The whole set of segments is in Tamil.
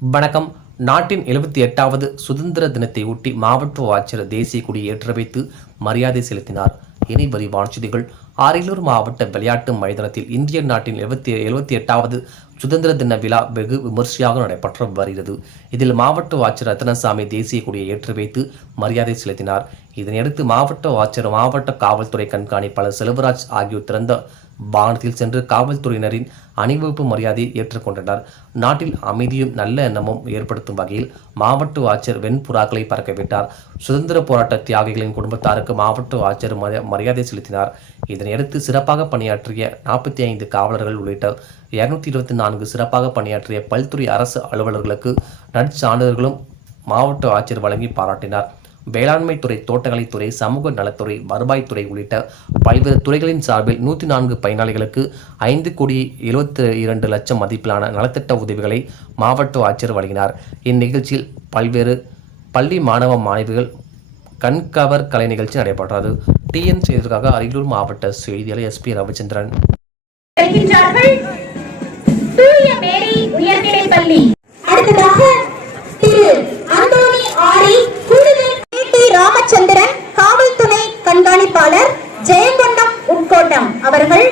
வணக்கம். நாட்டின் எழுபத்தி எட்டாவது சுதந்திர தினத்தை ஒட்டி மாவட்ட ஆட்சியர் தேசிய கொடியை ஏற்ற வைத்து மரியாதை செலுத்தினார். இனி விரிவான செய்திகள். அரியலூர் மாவட்ட விளையாட்டு மைதானத்தில் இந்திய நாட்டின் எழுபத்தி எழுபத்தி எட்டாவது சுதந்திர தின விழா வெகு விமர்சையாக நடைபெற்று வருகிறது. இதில் மாவட்ட ஆட்சியர் ரத்னசாமி தேசிய கொடியை ஏற்றி வைத்து மரியாதை செலுத்தினார். இதனையடுத்து மாவட்ட ஆட்சியர் மாவட்ட காவல்துறை கண்காணிப்பாளர் செல்வராஜ் ஆகியோர் திறந்த வாகனத்தில் சென்று காவல்துறையினரின் அணிவகுப்பு மரியாதையை ஏற்றுக்கொண்டனர். நாட்டில் அமைதியும் நல்ல எண்ணமும் ஏற்படுத்தும் வகையில் மாவட்ட ஆட்சியர் வெண்புறாக்களை பறக்கவிட்டார். சுதந்திர போராட்ட தியாகிகளின் குடும்பத்தாருக்கு மாவட்ட ஆட்சியர் மரியாதை செலுத்தினார். இதனையடுத்து சிறப்பாக பணியாற்றிய நாற்பத்தி ஐந்து காவலர்கள் உள்ளிட்ட இருநூத்தி இருபத்தி நான்கு சிறப்பாக பணியாற்றிய பல்துறை அரசு அலுவலர்களுக்கு நற்சான்றிதழ்களும் மாவட்ட ஆட்சியர் வழங்கி பாராட்டினார். வேளாண்மை துறை தோட்டக்கலைத்துறை சமூக நலத்துறை வருவாய்த்துறை உள்ளிட்ட பல்வேறு துறைகளின் சார்பில் நூற்றி நான்கு பயனாளிகளுக்கு ஐந்து கோடி எழுபத்தி இரண்டு லட்சம் மதிப்பிலான நலத்திட்ட உதவிகளை மாவட்ட ஆட்சியர் வழங்கினார். இந்நிகழ்ச்சியில் பல்வேறு பள்ளி மாணவ மாணவிகள் கண்கவர் கலை நிகழ்ச்சி நடைபெற்றது. டிஎன் செய்திற்காக அரியலூர் மாவட்ட செய்தியாளர் எஸ்பி ரவிச்சந்திரன். அவர்கள்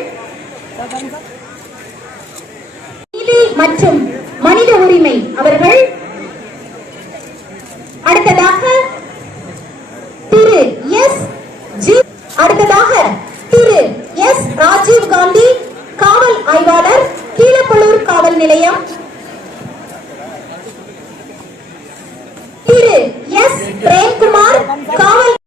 மற்றும் மனித உரிமை அவர்கள். அடுத்ததாக திரு எஸ். ஜி.